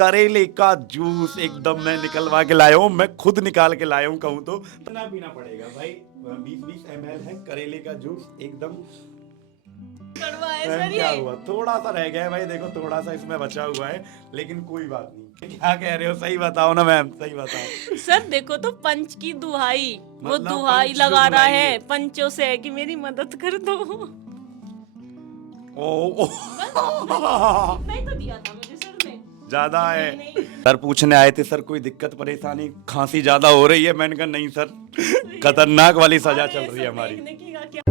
करेले का जूस एकदम मैं निकलवा के लाया हूँ, मैं खुद निकाल के लाया हूँ कहूँ तो इतना पीना पड़ेगा भाई। 20-20 ml है करेले का जूस एकदम। कड़वा है मैम सर क्या ये। हुआ, थोड़ा सा रह गया है भाई, देखो थोड़ा सा इसमें बचा हुआ है, लेकिन कोई बात नहीं। क्या कह रहे हो, सही बताओ ना मैम, सही बताओ। सर देखो तो पंच की दुहाई, वो मतलब दुहाई पंच जो लगा रहा बुलाएंगे। है पंचों से है कि मेरी मदद कर दो। ओ नहीं तो दिया था मुझे सर ने। ज्यादा है। नहीं। सर पूछने आए थे सर कोई दिक्कत परेशानी, खांसी ज्यादा हो रही है, मैंने कहा नहीं सर, खतरनाक वाली सजा अरे चल रही है सब हमारी। देखने की क्या।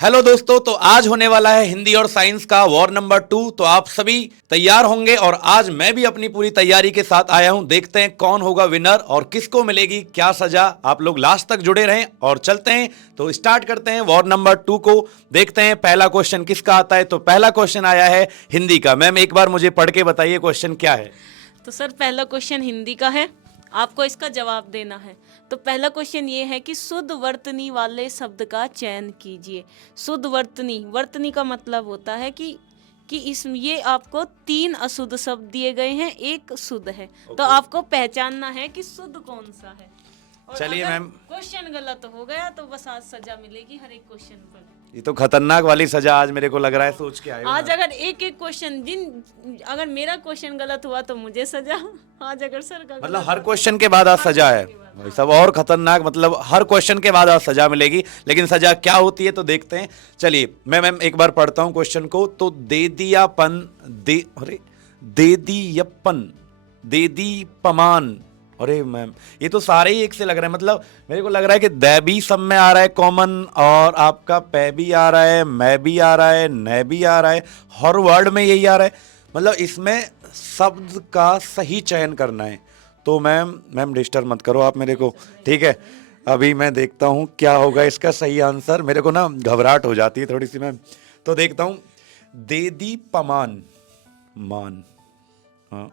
हेलो दोस्तों, तो आज होने वाला है हिंदी और साइंस का वॉर नंबर 2। तो आप सभी तैयार होंगे और आज मैं भी अपनी पूरी तैयारी के साथ आया हूं। देखते हैं कौन होगा विनर और किसको मिलेगी क्या सजा। आप लोग लास्ट तक जुड़े रहें और चलते हैं तो स्टार्ट करते हैं वॉर नंबर 2 को। देखते हैं पहला क्वेश्चन किसका आता है। तो पहला क्वेश्चन आया है हिंदी का। मैम एक बार मुझे पढ़ के बताइए क्वेश्चन क्या है। तो सर पहला क्वेश्चन हिंदी का है, आपको इसका जवाब देना है। तो पहला क्वेश्चन ये है कि शुद्ध वर्तनी वाले शब्द का चयन कीजिए। शुद्ध वर्तनी, वर्तनी का मतलब होता है कि इस ये आपको 3 अशुद्ध शब्द दिए गए हैं, एक शुद्ध है। तो आपको पहचानना है कि शुद्ध कौन सा है। और चलिए अगर मैम। क्वेश्चन गलत हो गया तो बस आज सजा मिलेगी हर एक क्वेश्चन पर। ये तो खतरनाक वाली सजा आज मेरे को लग रहा है, सोच के आए हो आज ना। अगर एक एक क्वेश्चन अगर मेरा क्वेश्चन गलत हुआ तो मुझे सजा, आज अगर सर का मतलब गलत हर हुआ- क्वेश्चन के बाद आज सजा है भाई सब, और खतरनाक मतलब हर क्वेश्चन के बाद आज सजा मिलेगी। लेकिन सजा क्या होती है तो देखते हैं। चलिए मैं मैम एक बार पढ़ता हूं क्वेश्चन को। तो दे दियापन, दे अरे दे दियपन, दे दी पमान। अरे मैम ये तो सारे ही एक से लग रहे हैं। मतलब मेरे को लग रहा है कि दै भी सब में आ रहा है कॉमन, और आपका पै भी आ रहा है, मैं भी आ रहा है, नै भी आ रहा है, हर वर्ड में यही आ रहा है। मतलब इसमें शब्द का सही चयन करना है। तो मैम डिस्टर्ब मत करो आप मेरे को, ठीक है। अभी मैं देखता हूँ क्या होगा इसका सही आंसर। मेरे को ना घबराहट हो जाती है थोड़ी सी मैम। तो देखता हूँ। दे दी पमान, मान, हाँ,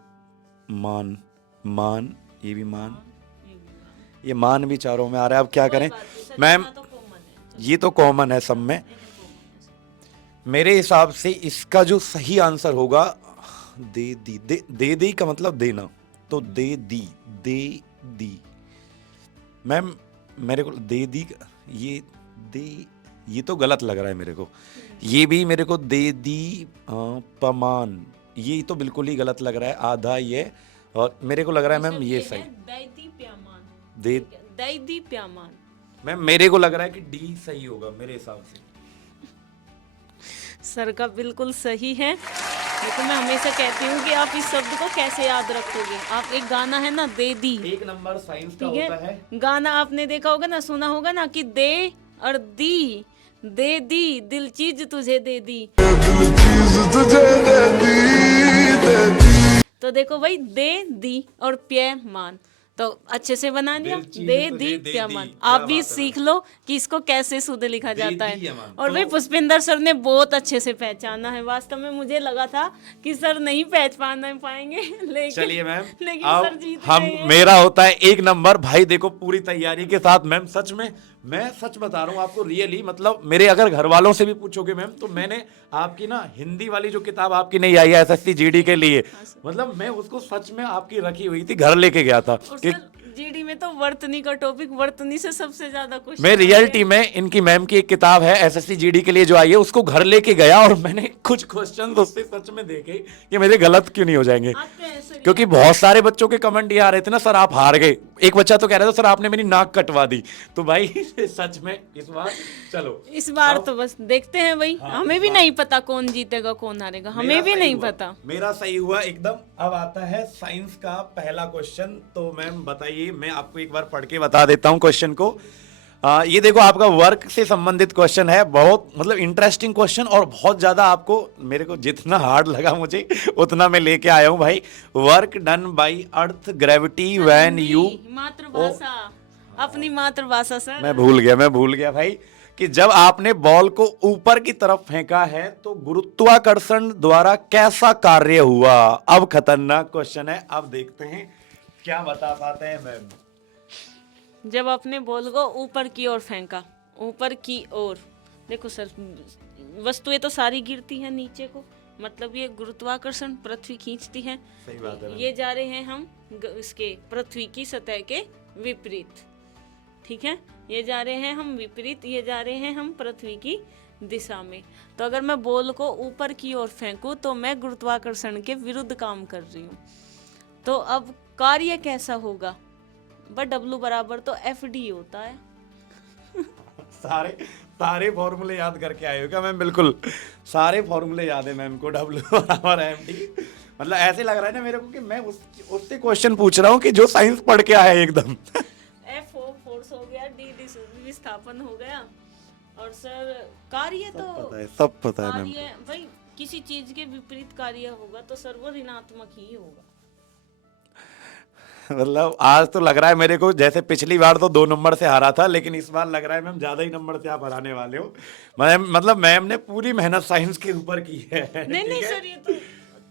मान, मान, ये भी मान, ये मान भी चारों में आ रहा है। अब क्या करें मैम, तो common है। ये तो कॉमन है सब में। मेरे हिसाब से इसका जो सही आंसर होगा दे दी, दे दी का मतलब देना, तो दे दी, दे दी। मैम मेरे को दे दी, ये दे, ये तो गलत लग रहा है मेरे को। ये भी मेरे को दे दी पमान, ये तो बिल्कुल ही गलत लग रहा है आधा ये। और मेरे को लग रहा है मैम ये सही, दैदी प्यामान, दे। दैदी प्यामान। मैम मेरे को लग रहा है कि डी सही होगा मेरे हिसाब से। सर का बिल्कुल सही है, लेकिन मैं हमेशा कहती हूँ कि आप इस शब्द को कैसे याद रखोगे। आप एक गाना है ना दे दी, एक नंबर साइंस का ठीक होता है। है, गाना आपने देखा होगा ना, सुना होगा ना कि दे और दी, दे दी दिल चीज तुझे दे दी। तो देखो भाई दे दी और प्य मान, तो अच्छे से बना लिया। दिल चीज दे तुझे दी दे प्य दी, मान, क्या आप भी बात है सीख लो कि इसको कैसे शुद्ध लिखा दे जाता दी है। मान। और भाई तो- पुष्पिंदर सर ने बहुत अच्छे से पहचाना है। वास्तव में मुझे लगा था कि सर नहीं पहचान पाएंगे, लेकिन चलिए मैम, लेकिन अब सर जीत हम गए हैं। मेरा होता है एक नंबर भाई। देखो पूरी तैयारी के साथ मैम, सच में मैं सच बता रहा हूँ आपको, रियली मतलब मेरे अगर घर वालों से भी पूछोगे मैम तो मैंने आपकी ना हिंदी वाली जो किताब आपकी नहीं आई है एसएससी जीडी के लिए, मतलब मैं उसको सच में आपकी रखी हुई थी, घर लेके गया था और कि सर जीडी में तो वर्तनी का टॉपिक, वर्तनी से सबसे ज्यादा क्वेश्चन मैं रियलिटी में इनकी मैम की एक किताब है एसएससी जीडी के लिए जो आई है, उसको घर लेके गया और मैंने कुछ क्वेश्चन उससे सच में देखे कि मेरे गलत क्यों नहीं हो जाएंगे। क्योंकि बहुत सारे बच्चों के कमेंट ये आ रहे थे ना, सर आप हार गए। एक बच्चा तो कह रहा था सर आपने मेरी नाक कटवा दी। तो भाई सच में इस बार चलो, इस बार तो बस देखते हैं भाई। हाँ, हमें इस भी बार- नहीं पता कौन जीतेगा कौन हारेगा, मेरा हमें भी सही नहीं हुआ, पता। मेरा सही हुआ एकदम। अब आता है साइंस का पहला क्वेश्चन। तो मैम बताइए, मैं आपको एक बार पढ़ के बता देता हूं क्वेश्चन को। ये देखो आपका वर्क से संबंधित क्वेश्चन है, बहुत मतलब इंटरेस्टिंग क्वेश्चन, और बहुत ज्यादा आपको, मेरे को जितना हार्ड लगा मुझे उतना मैं लेके आया हूं भाई। Work done by earth gravity when you, मातृभाषा, अपनी मातृभाषा सर। मैं भूल गया भाई, कि जब आपने बॉल को ऊपर की तरफ फेंका है तो गुरुत्वाकर्षण द्वारा कैसा कार्य हुआ। अब खतरनाक क्वेश्चन है, अब देखते हैं क्या बता पाते हैं मैम। जब अपने बॉल को ऊपर की ओर फेंका ऊपर की ओर। देखो सर, वस्तुएं तो सारी गिरती हैं नीचे को, मतलब ये गुरुत्वाकर्षण पृथ्वी खींचती है। सही बात है। ये जा रहे हैं हम इसके पृथ्वी की सतह के विपरीत, ठीक है। ये जा रहे हैं हम विपरीत, ये जा रहे हैं हम पृथ्वी की दिशा में। तो अगर मैं बॉल को ऊपर की ओर फेंकूं तो मैं गुरुत्वाकर्षण के विरुद्ध काम कर रही हूँ। तो अब कार्य कैसा होगा? बट W बराबर तो FD होता है। सारे फॉर्मूले याद करके आए हो क्या मैम? बिल्कुल सारे फॉर्मूले याद है मैम को, W बराबर MD। मतलब ऐसे लग रहा है ना मेरे को कि मैं उससे क्वेश्चन पूछ रहा हूँ कि जो साइंस पढ़ के आया है एकदम। F हो फोर्स हो गया, D विस्थापन हो गया, और सर कार्य तो सब पता है मैम। कार्य भाई किसी चीज के विपरीत कार्य होगा तो सर वो ऋणात्मक ही होगा। मतलब आज तो लग रहा है मेरे को जैसे पिछली बार तो 2 नंबर से हारा था, लेकिन इस बार लग रहा है मैम ज्यादा ही नंबर से आप हराने वाले हो। मैम मतलब मैम ने पूरी मेहनत साइंस के ऊपर की है। नहीं सर, ये तो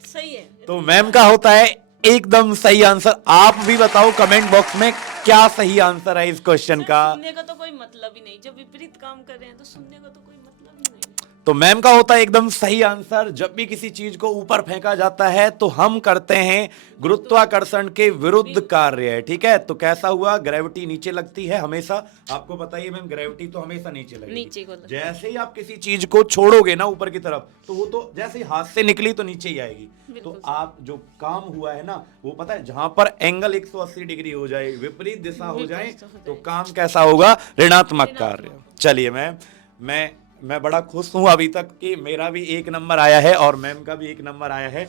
सही है। तो मैम का होता है एकदम सही आंसर। आप भी बताओ कमेंट बॉक्स में क्या सही आंसर है इस क्वेश्चन का। सुनने का तो कोई मतलब ही नहीं, जब विपरीत काम कर रहे हैं तो सुनने का तो कोई मतलब ही नहीं। तो मैम का होता है एकदम सही आंसर। जब भी किसी चीज को ऊपर फेंका जाता है तो हम करते हैं गुरुत्वाकर्षण के विरुद्ध कार्य, ठीक है। तो कैसा हुआ, ग्रेविटी नीचे लगती है हमेशा, आपको पता ही है मैम, ग्रेविटी तो हमेशा नीचे लगेगी। नीचे को लगता है। जैसे ही आप किसी चीज को छोड़ोगे ना ऊपर की तरफ तो वो तो जैसे ही हाथ से निकली तो नीचे ही आएगी। तो आप जो काम हुआ है ना वो पता है, जहां पर एंगल 180 डिग्री हो जाए, विपरीत दिशा हो जाए, तो काम कैसा होगा, ऋणात्मक कार्य। चलिए मैं बड़ा खुश हूं अभी तक कि मेरा भी 1 नंबर आया है और मैम का भी 1 नंबर आया है।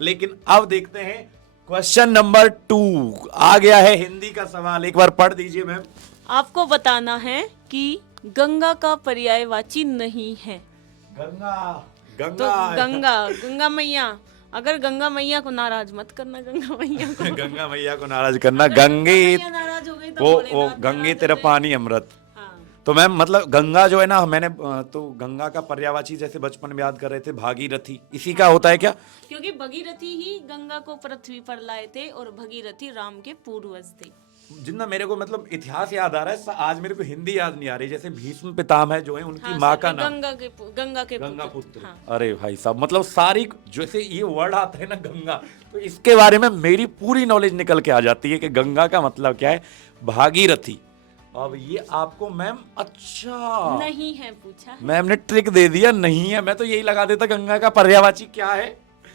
लेकिन अब देखते हैं क्वेश्चन नंबर 2 आ गया है, हिंदी का सवाल। एक बार पढ़ दीजिए मैम। आपको बताना है कि गंगा का पर्यायवाची नहीं है। गंगा तो गंगा मैया, अगर गंगा मैया को नाराज मत करना, गंगा मैया को गंगा मैया को नाराज करना। गंगे नाराज हो गई तो वो गंगे तेरा पानी अमृत। हाँ। तो मैम मतलब गंगा जो है ना, मैंने तो गंगा का पर्यायवाची जैसे बचपन में याद कर रहे थे भागीरथी, इसी का होता है क्या? क्योंकि भगीरथी ही गंगा को पृथ्वी पर लाए थे और भगीरथी राम के पूर्वज थे। जितना मेरे को मतलब इतिहास याद आ रहा है, आज मेरे को हिंदी याद नहीं आ रही। जैसे भीष्म पितामह जो है उनकी माँ का नाम गंगा पुत्र। हाँ। अरे भाई साहब, मतलब सारी जैसे ये वर्ड आता है ना गंगा, तो इसके बारे में मेरी पूरी नॉलेज निकल के आ जाती है कि गंगा का मतलब क्या है, भागीरथी। अब ये आपको मैम अच्छा नहीं है पूछा है। मैम ने ट्रिक दे दिया, नहीं है। मैं तो यही लगा देता गंगा का पर्यायवाची क्या है।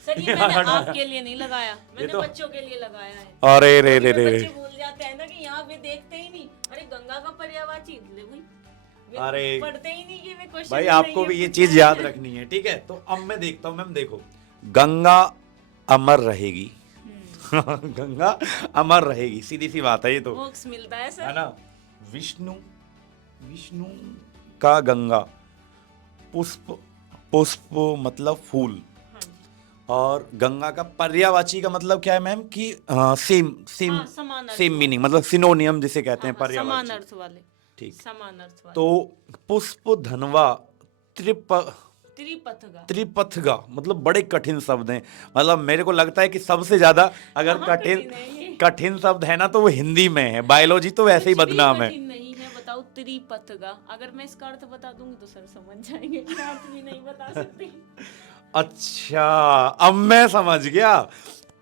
सर ये मैंने आपके लिए नहीं लगाया, मैंने तो बच्चों के लिए लगाया है। अरे रे रे रे बच्चे भूल जाते हैं ना कि यहाँ पे देखते ही नहीं, अरे गंगा का पर्यायवाची ले भाई, अरे पढ़ते ही नहीं कि वे क्वेश्चन। भाई आपको भी ये चीज याद रखनी है, ठीक है। तो अब मैं देखता हूँ मैम, देखो गंगा अमर रहेगी। गंगा अमर रहेगी, सीधी सी बात है ये तो। मोक्ष मिलता है सर, है ना। विष्णु का गंगा, पुष्प मतलब फूल। और गंगा का पर्यायवाची का मतलब क्या है मैम कि सेम मीनिंग, मतलब सिनोनियम जिसे कहते हैं पर्यायवाची, समान अर्थ वाले। ठीक, समान अर्थ वाले। तो पुष्प धनवा त्रिपथगा मतलब बड़े कठिन शब्द हैं। मतलब मेरे को लगता है कि सबसे ज्यादा अगर कठिन शब्द है ना तो वो हिंदी में है। बायोलॉजी तो वैसे ही बदनाम है। नहीं है, बताओ त्रिपथगा। अगर मैं इसका अर्थ बता दूंगी तो सर समझ जाएंगे, अर्थ भी नहीं बता सकती। अच्छा अब मैं समझ गया।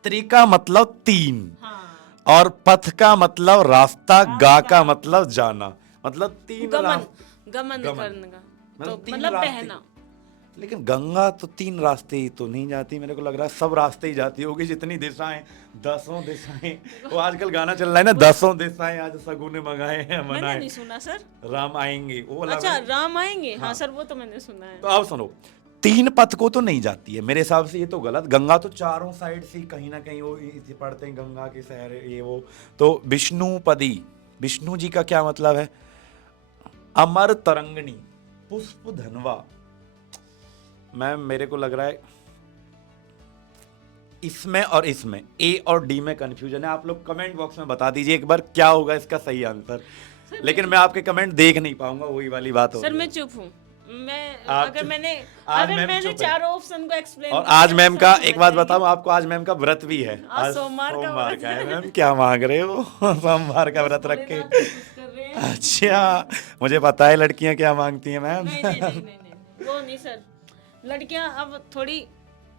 त्रि का मतलब 3, हाँ। और पथ का मतलब रास्ता, गा का मतलब जाना, मतलब 3 गमन करने का, तो तीन मतलब रास्ते। बहना। लेकिन गंगा तो 3 रास्ते ही तो नहीं जाती, मेरे को लग रहा है सब रास्ते ही जाती होगी, जितनी दिशाएं, 10 दिशाएं। वो आजकल गाना चल रहा है ना, 10 दिशाएं आज सगुने मंगाए हैं मैंने मनाए, नहीं सुना सर। राम आएंगे वो वाला। अच्छा राम आएंगे, हाँ सर वो तो मैंने सुना है। तो अब सुनो, 3 पथ को तो नहीं जाती है मेरे हिसाब से, ये तो गलत। गंगा तो चारों साइड से कहीं ना कहीं वो पढ़ते हैं, गंगा के शहर ये वो। तो विष्णुपदी, विष्णु जी का क्या मतलब है? अमर तरंगणी, पुष्प धनवा। मैम मेरे को लग रहा है इसमें और इसमें, ए और डी में कंफ्यूजन है। आप लोग कमेंट बॉक्स में बता दीजिए एक बार क्या होगा इसका सही आंसर। लेकिन मैं आपके कमेंट देख नहीं पाऊंगा, वही वाली बात होगी। सर मैं चुप हूँ। अगर मैंने चारों ऑप्शन को एक्सप्लेन, और आज मैम का एक बात बताऊं आपको, आज मैम का व्रत भी है। आज सोमवार का है मैम। क्या मांग रहे हो? सोमवार का व्रत रख के अच्छा, मुझे पता है लड़कियां क्या मांगती हैं मैम। नहीं नहीं नहीं नहीं नहीं, वो नहीं सर। लड़कियां अब थोड़ी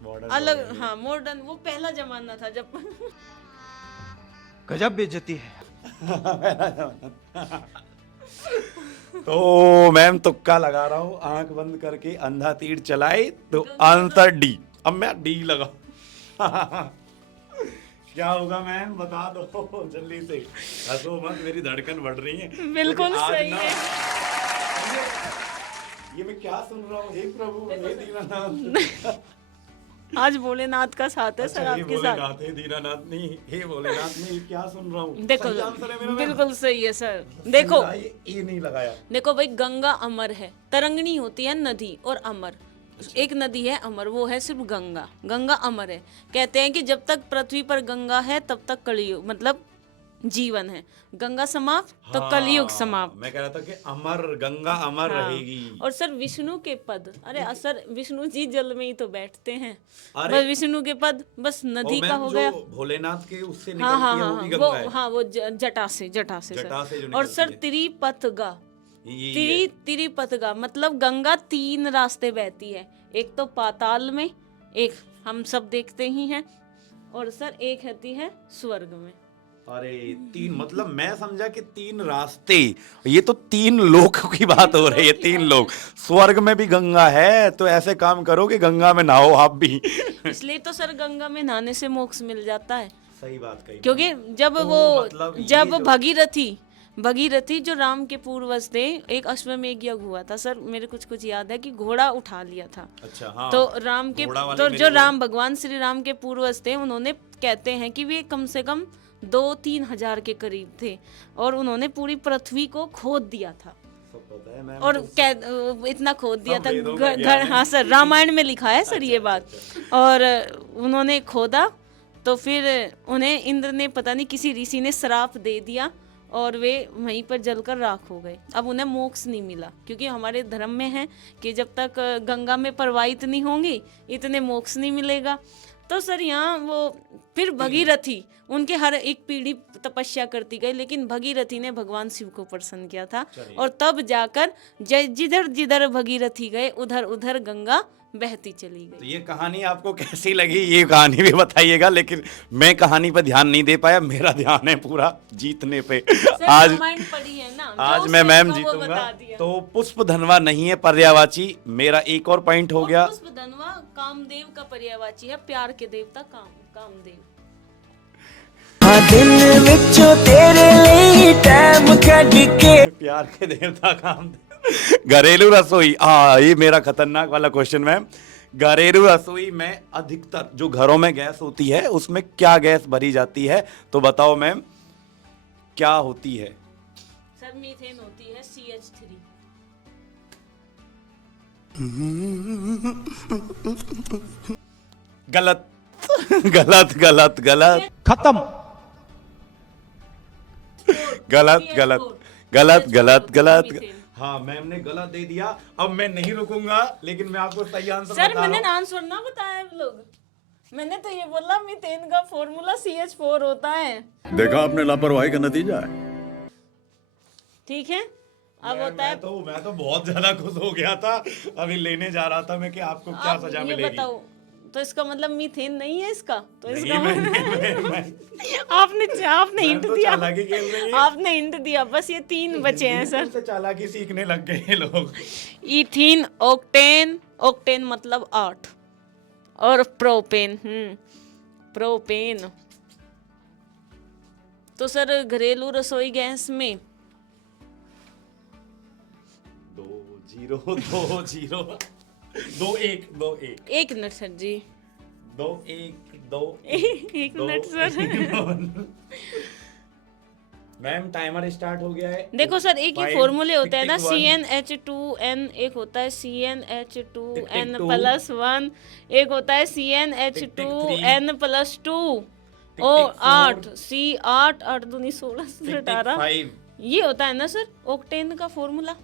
मॉडर्न अलग, हाँ मॉडर्न, वो पहला जमाना था जब गजब बेइज्जती है। तो मैम तुक्का लगा रहा हूँ, आंख बंद करके अंधा तीर चलाए तो आंसर डी। अब मैं डी लगा। क्या होगा मैम बता दो जल्दी से, हंसो मत, मेरी धड़कन बढ़ रही है। बिल्कुल क्योंकि आज सही ना- है। ये मैं क्या सुन रहा हूँ, हे प्रभु हे दीनानाथ। आज भोलेनाथ का साथ है सर अच्छा, हे आपके साथ। भोलेनाथ, हे दीनानाथ नहीं, हे भोलेनाथ नहीं, क्या सुन रहा हूँ। देखो सही आंसर है मेरा मैम? बिल्कुल सही है सर। सही देखो रहा, ये नहीं लगाया। देखो भाई, गंगा अमर है, तरंगनी होती है नदी, और अमर एक नदी है अमर, वो है सिर्फ गंगा। गंगा अमर है। कहते हैं कि जब तक पृथ्वी पर गंगा है तब तक कलयुग मतलब जीवन है। गंगा समाप्त तो कलयुग हाँ, समाप्त। मैं कह रहा था कि अमर गंगा अमर हाँ। रहेगी। और सर विष्णु के पद, अरे सर विष्णु जी जल में ही तो बैठते हैं। अरे, बस विष्णु के पद बस नदी और का मैम हो जो गया। भोलेनाथ के उससे हाँ निकलती हाँ है हाँ वो हाँ, भी वो गंगा है। हाँ वो जटा से जटा से जो और निकलती सर है। त्रिपथगा, ये त्रिपथगा मतलब गंगा 3 रास्ते बहती है। एक तो पाताल में, एक हम सब देखते ही हैं, और सर एक रहती है स्वर्ग में। अरे 3 मतलब मैं समझा कि 3 रास्ते, ये तो 3 लोक की बात हो रही है। 3 लोक, स्वर्ग में भी गंगा है, तो ऐसे काम करो कि गंगा में नहाओ आप भी। इसलिए तो सर गंगा में नहाने से मोक्ष मिल जाता है। सही बात कही। क्योंकि जब तो वो मतलब ये जब जो- भगीरथी जो राम के पूर्वज थे, एक अश्वमेध यज्ञ हुआ था सर, मेरे कुछ याद है कि घोड़ा उठा लिया था। अच्छा हाँ, तो राम के घोड़ा वाले तो मेरे जो को- राम भगवान श्री राम के पूर्वज थे, उन्होंने कहते हैं कि वे कम से कम 2-3 हजार के करीब थे, और उन्होंने पूरी पृथ्वी को खोद दिया था। सब पता है मैम, और तो इतना खोद दिया सब था वेदों का ज्ञान है। हाँ सर, रामायण में लिखा है सर ये बात। और उन्होंने खोदा, तो फिर उन्हें इंद्र ने पता नहीं किसी ऋषि ने श्राप दे दिया, और वे वहीं पर जलकर राख हो गए। अब उन्हें मोक्ष नहीं मिला, क्योंकि हमारे धर्म में है कि जब तक गंगा में प्रवाहित नहीं होंगी इतने मोक्ष नहीं मिलेगा। तो सर यहाँ वो फिर भगीरथी, उनके हर एक पीढ़ी तपस्या करती गई, लेकिन भगीरथी ने भगवान शिव को प्रसन्न किया था, और तब जाकर जिधर जिधर भगीरथी गए उधर उधर गंगा बहती चली तो गई। ये कहानी आपको कैसी लगी, ये कहानी भी बताइएगा। लेकिन मैं कहानी पर ध्यान नहीं दे पाया, मेरा ध्यान है पूरा जीतने पे। सर आज रामायण पढ़ी है ना, आज जो मैं उसने मैम कहा वो जीतूंगा। बता दिया। तो पुष्प धनवा नहीं है पर्यायवाची, मेरा एक और पॉइंट हो गया। पुष्प धनवा कामदेव का पर्यायवाची है, प्यार के देवता कामदेव। दिल विचों तेरे लिए टाइम कढ के प्यार के देवता काम। घरेलू रसोई, ये मेरा खतरनाक वाला क्वेश्चन मैम। घरेलू रसोई में अधिकतर जो घरों में गैस होती है उसमें क्या गैस भरी जाती है, तो बताओ मैम क्या होती है। सर मीथेन होती है CH3। गलत गलत गलत गलत खत्म। गलत गलत गलत गलत गलत। मीथेन। हाँ मैम ने गलत दे दिया। अब मैं नहीं रुकूंगा, लेकिन मैं आपको सही आंसर सर बता मैंने रहा हूँ। आंसर ना बताया है लोग, मैंने तो ये बोला मीथेन का फॉर्मूला CH4 होता है। देखा आपने लापरवाही का नतीजा है। ठीक है, अब होता है। मैं तो बहुत ज्यादा खुश हो गया था, अभी लेने जा रहा था मैं कि आपको क्या आप सजा ये मिलेगी। बताओ, तो इसका मतलब मीथेन नहीं है इसका, तो नहीं, इसका मैं- आपने हिंट तो दिया, चालाकी खेल रही है। आपने हिंट दिया। बस ये 3 बचे हैं सर। से चालाकी सीखने लग गए लोग। इथीन, ऑक्टेन, ऑक्टेन मतलब 8, और प्रोपेन, प्रोपेन। तो सर घरेलू रसोई गैस में 2-0 2-0 2-1 2-1 एक मिनट सर जी, 2-1 2 एक minute sir. Ma'am timer start हो गया है। देखो सर, एक ये 5, फॉर्मूले होते हैं ना, टिक, टिक, 1, CnH2n, एक होता है CnH2n टिक, 2, प्लस 1, एक होता है CnH2n प्लस 2, ओ 8 C8 8 दूनी 16 टिक, 18, 5। ये होता है ना सर ऑक्टेन का फॉर्मूला।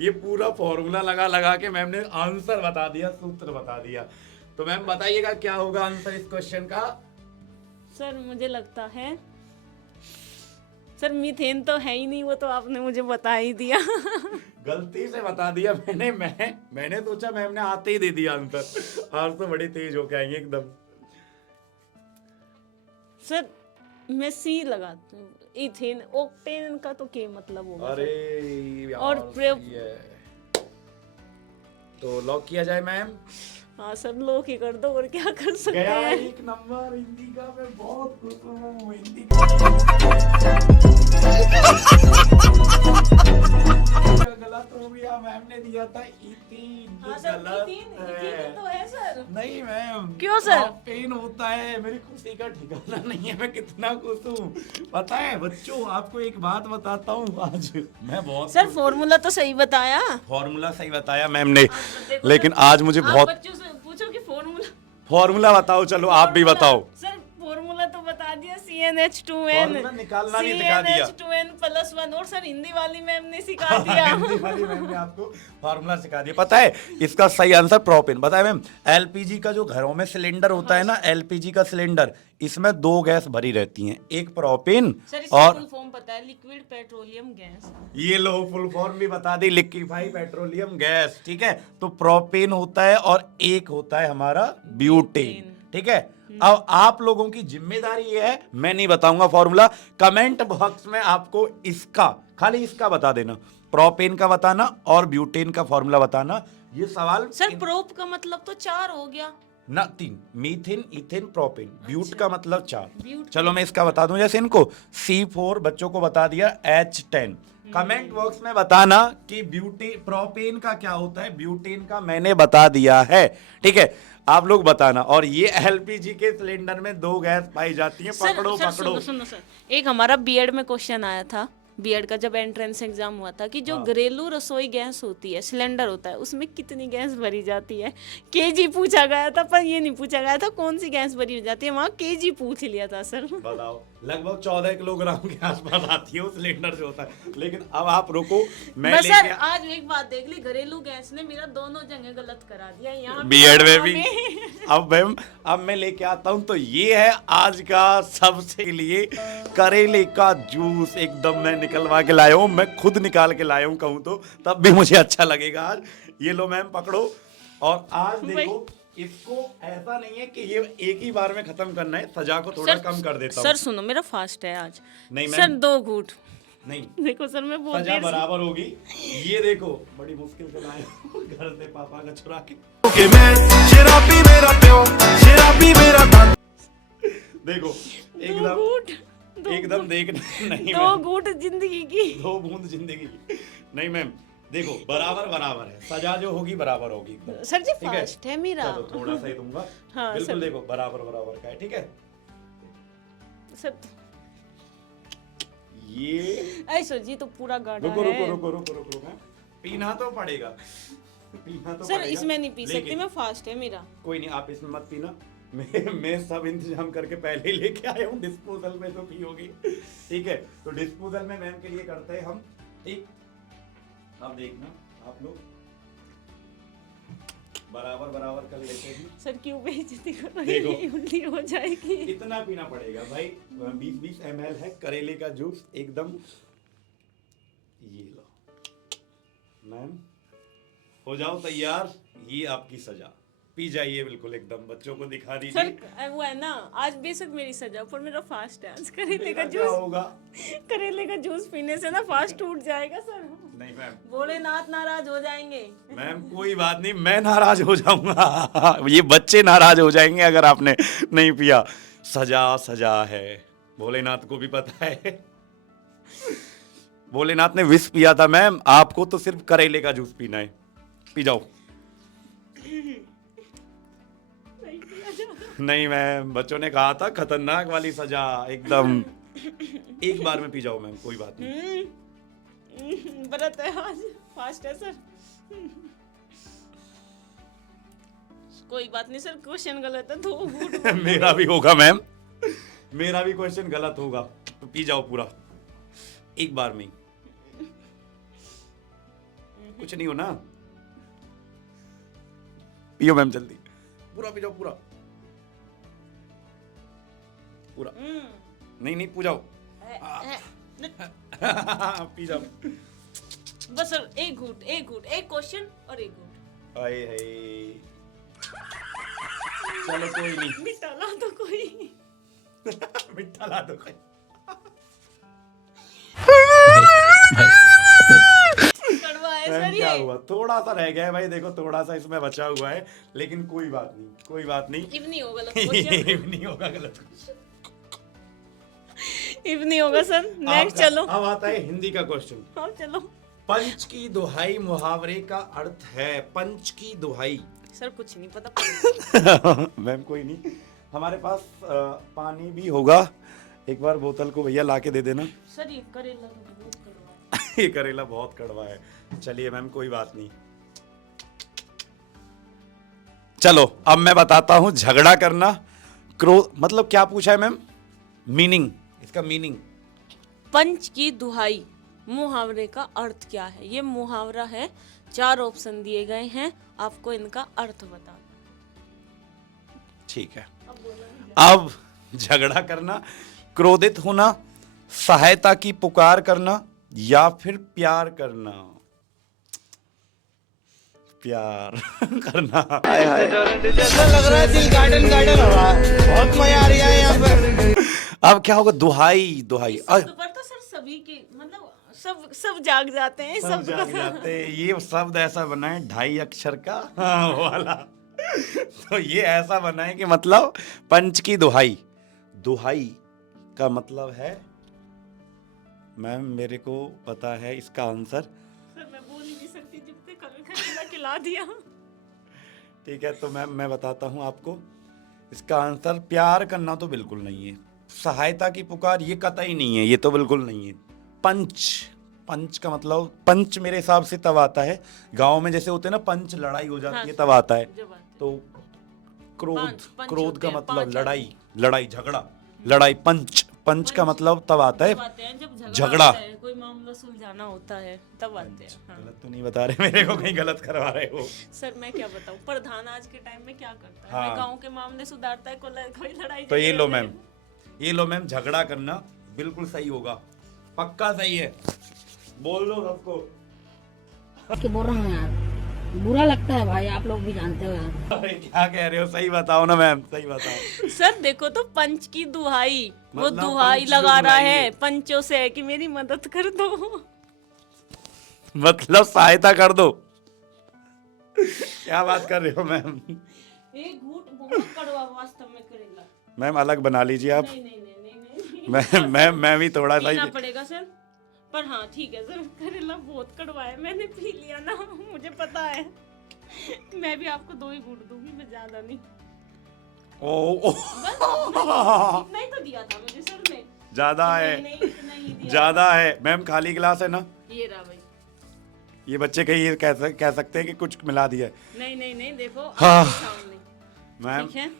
ये पूरा फॉर्मूला लगा लगा के मैम ने आंसर बता दिया, सूत्र बता दिया। तो मैम बताइएगा क्या होगा आंसर इस क्वेश्चन का। सर मुझे लगता है सर मीथेन तो है ही नहीं, वो तो आपने मुझे बता ही दिया। गलती से बता दिया मैंने सोचा मैम ने आते ही दे दिया आंसर। आज तो बड़ी तेज होके आएंगे एकदम। सर मैं सी लगाती हूँ, इथेन ऑक्टेन का तो क्या मतलब होगा अरे सर? यार और सही है। तो लॉक किया जाए मैम। हाँ सर, लोग ही कर दो, और क्या कर सकते गया हैं। 1 नंबर हिंदी का। मैं बहुत खुश हूँ हिंदी का। गलत हो गया, मैम ने दिया था इथीन। हाँ जो सर, गलत इथेन है। तो है सर। नहीं मैम, क्यों सर? पेन होता है। मेरी खुशी का ठिकाना नहीं है, मैं कितना खुश हूँ पता है बच्चों। आपको एक बात बताता हूँ, आज मैं बहुत सर फॉर्मूला तो सही बताया। फॉर्मूला सही बताया मैम ने, देखो लेकिन सर, आज मुझे आप बहुत बच्चों से पूछो कि फॉर्मूला फॉर्मूला बताओ। चलो आप भी बताओ। सर फॉर्मूला तो बता दिया, CnH2n। फॉर्मूला निकालना नहीं सिखा दिया। CnH2n+1। और सर हिंदी वाली मैम ने सिखा दिया। हिंदी वाली मैम ने आपको फॉर्मूला सिखा दिया। पता है इसका सही आंसर प्रोपेन। बताए मैम, एलपीजी का जो घरों में सिलेंडर होता है ना, एलपीजी का सिलेंडर, इसमें 2 गैस भरी रहती हैं, एक प्रोपेन सर इसका और फुल फॉर्म पता है, लिक्विड पेट्रोलियम गैस। ये लो फुल फॉर्म भी बता दी, लिक्विफाई पेट्रोलियम गैस। ठीक है, तो प्रोपेन होता है और एक होता है हमारा ब्यूटेन। ठीक है, अब आप लोगों की जिम्मेदारी ये है, मैं नहीं बताऊंगा फॉर्मूला। कमेंट बॉक्स में आपको इसका, खाली इसका बता देना, प्रोपेन का बताना और ब्यूटेन का फॉर्मूला बताना। ये सवाल सर प्रोप का मतलब तो 4 हो गया ना, 3, मीथेन इथेन प्रोपेन, ब्यूट का मतलब 4। ब्यूट। चलो मैं इसका बता दूं, जैसे इनको C4 बच्चों को बता दिया, H10। कमेंट बॉक्स में बताना कि प्रोपेन का क्या होता है, ब्यूटेन का मैंने बता दिया है। ठीक है, आप लोग बताना। और ये एलपीजी के सिलेंडर में 2 गैस पाई जाती हैं। पकड़ो सर, पकड़ो। सुनो सर, एक हमारा बीएड में क्वेश्चन आया था, बीएड का जब एंट्रेंस एग्जाम हुआ था, कि जो घरेलू रसोई गैस होती है, सिलेंडर होता है, उसमें कितनी गैस भरी जाती है। केजी पूछा गया था, पर ये नहीं पूछा गया था कौन सी गैस भरी जाती है। वहाँ केजी पूछ लिया था सर। बताओ, लगभग 14 किलोग्राम के आसपास आती है वो सिलेंडर जो होता है। लेकिन अब आप रुको, मैं बस सर लेके आज एक बात देख ली, घरेलू गैस ने मेरा दोनों जगह गलत करा दिया, यहाँ बीएड में भी। में। अब मैम, अब मैं लेके आता हूं, तो ये है आज का सबसे लिए करेले का जूस। एकदम मैं निकलवा के लाया हूं, मैं खुद निकाल के लाया हूं, कहूं तो तब भी मुझे अच्छा लगेगा आज। ये लो मैम, पकड़ो। और आज देखो, इसको ऐसा नहीं है कि ये एक ही बार में खत्म करना है, सजा को थोड़ा कम कर देता हूं। सर सुनो, मेरा फास्ट है आज। नहीं सर मैम, 2 घूंट। नहीं, देखो सर मैं बहुत सजा देर से बराबर होगी। ये देखो, बड़ी मुश्किल से लाया हूं घर से पापा का चुरा के। कि मैं शराबी मेरा प्यो, शराबी मेरा धन। देखो दो घूंट, एकदम देखना नहीं 2 मैम, घूंट जिंदगी की। 2 बूंद जिंदगी की। नहीं मैम, देखो बराबर बराबर है, सजा जो होगी बराबर होगी एकदम। सर जी ठीक है? फास्ट है मेरा। चलो थोड़ा सा ही दूंगा। हाँ, बिल्कुल सर। देखो बराबर बराबर का है। ठीक है, सर ये ऐसो जी तो पूरा गाढ़ा रुको है। रुको रुको रुको रुको रुको, पीना तो पड़ेगा, पीना तो सर पड़ेगा। इसमें नहीं पी सकती लेकिन मैं, फास्ट है मेरा। कोई नहीं, आप इसमें मत पीना। मैं सब इंतजाम करके पहले ही लेके आया हूँ, डिस्पोजल में तो पियोगी। ठीक है, तो डिस्पोजल में मैम के लिए करते हैं हम। ठीक, अब देखना आप लोग बराबर बराबर कर लेते हैं। सर क्यों बेइज्जती कर रही देखो। है, उल्टी हो जाएगी। इतना पीना पड़ेगा भाई। 20-20 ml है करेले का जूस एकदम। ये लो मैम, हो जाओ तैयार। ये आपकी सजा, पी जाइए बिल्कुल एकदम, बच्चों को दिखा दीजिए। सर वो है ना, आज बेशक मेरी सजा, पर मेरा फास्ट है आज। करेले का मेरा क्या जूस, होगा? करेले का जूस पीने से ना फास्ट टूट जाएगा सर। नहीं मैम, भोलेनाथ नाराज हो जाएंगे। मैम कोई बात नहीं, मैं नाराज हो जाऊंगा। ये बच्चे नाराज हो जाएंगे अगर आपने नहीं पिया। सजा सजा है, भोलेनाथ को भी पता है। भोलेनाथ ने विष पिया था मैम, आपको तो सिर्फ करेले का जूस पीना है। पी जाओ। नहीं मैम, बच्चों ने कहा था खतरनाक वाली सजा एकदम। एक बार में पी जाओ मैम, कोई बात नहीं। व्रत है आज, फास्ट है सर। कोई बात नहीं सर, क्वेश्चन गलत है, 2 घूंट। मेरा भी होगा मैम, मेरा भी क्वेश्चन गलत होगा। तो पी जाओ पूरा एक बार में। कुछ नहीं हो ना, पियो मैम जल्दी, पूरा पी जाओ पूरा पूरा। नहीं नहीं, पी जाओ। पी जाओ। बस सर एक घूट, एक क्वेश्चन और एक घूट। हाय हाय। चलो कोई नहीं। मिठा ला दो कोई। मिठा ला दो कोई। कड़वा है मैम, सर क्या ये। हुआ? थोड़ा सा रह गया है भाई, देखो थोड़ा सा इसमें बचा हुआ है, लेकिन कोई बात नहीं, कोई बात नहीं। इव नहीं होगा गलत क्वेश्चन। नहीं होगा गलत। इव नहीं होगा सर। नेक्स्ट चलो। अब आता है हिंदी का क्वेश्चन। हाँ चलो। पंच की दुहाई मुहावरे का अर्थ है। पंच की दुहाई। सर कुछ नहीं पता। मैम कोई नहीं, हमारे पास पानी भी होगा, एक बार बोतल को भैया ला के दे देना। सर ये करेला तो बहुत कड़वा है। ये करेला बहुत कड़वा है। चलिए मैम कोई बात नहीं। चलो अब मैं बताता हूं, झगड़ा करना, क्रोध, मतलब क्या पूछा है मैम? मीनिंग, इसका मीनिंग। पंच की दुहाई मुहावरे का अर्थ क्या है? ये मुहावरा है, 4 ऑप्शन दिए गए हैं, आपको इनका अर्थ बताना। ठीक है। अब झगड़ा करना, क्रोधित होना, सहायता की पुकार करना, या फिर प्यार करना। प्यार करना। लग रहा है दिल गार्डन गार्डन हो रहा है, बहुत मजा आ रहा है यहाँ पर। अब क्या होगा? दुहाई, दुहाई। शब्द पर तो सर सभी के मतलब सब जाग जाते हैं। सब जाग जाते हैं। ये शब्द ऐसा बना है 2.5 अक्षर का, हाँ, वाला। तो ये ऐसा बना है कि मतलब पंच की दुहाई। दुहाई का मतलब है, मैम मेरे को पता है इसका आंसर। सर मैं बोल ही नहीं सकती, जितने करेला खिला दिया। ठीक है, तो मैं बताता हूँ आपको इसका आंसर। प्यार करना तो बिल्कुल नहीं है, सहायता की पुकार ये कतई नहीं है, ये तो बिल्कुल नहीं है। पंच, पंच का मतलब, पंच मेरे हिसाब से तब आता है गांव में जैसे होते हैं ना पंच, लड़ाई हो जाती है तब आता है। जब आते तो क्रोध, पंच क्रोध होते का हैं, मतलब 5 लड़ाई, लड़ाई झगड़ा, लड़ाई। पंच, पंच का मतलब तब आता है जब आते हैं, जब झगड़ा। झगड़ा होता है, कोई मामला सुलझाना होता है तब आते हैं। हाँ। गलत तो नहीं बता रहे मेरे को, कहीं गलत करवा रहे हो? सर मैं क्या बताऊं, प्रधान आज के टाइम में क्या करता है? हाँ। मैं गांव के मामले सुधारता है, कोई लड़ाई तो ये लो झगड़े मैम, ये लो मैम, झगड़ा करना बिल्कुल सही होगा, पक्का सही है। बोल लो सबको। के बोल रहा हूँ यार, बुरा लगता है भाई, आप लोग भी जानते हो यार। अरे क्या कह रहे हो? सही बताओ ना मैम, सही बताओ। सर देखो तो पंच की दुहाई, वो मतलब दुहाई पंच लगा जो रहा बुलाई है है। पंचों से कि मेरी मदद कर दो। मतलब सहायता कर दो। क्या बात कर रहे हो मैम? एक घूट बहुत कड़वा वास्तव में करेला। मैम अलग बना लीजिए आप। नहीं नहीं नहीं नहीं नहीं मैं भी थोड़ा सा पीना ही। पड़ेगा सर, पर हाँ ठीक है सर, करेला बहुत कड़वा है, मैंने पी लिया ना, मुझे पता है। मैं भी आपको 2 ही घूट दूंगी, मैं ज्यादा नहीं। ओ, इतना ही तो दिया था मुझे सर ने। ज्यादा है, नहीं नहीं इतना ही दिया। ज्यादा है मैम। खाली गिलास है ना, ये रहा भाई। ये बच्चे कहीं ये कह सकते हैं कि कुछ मिला दिया है। नहीं नहीं नहीं, देखो हाँ। आपके सामने। मैम ठीक है,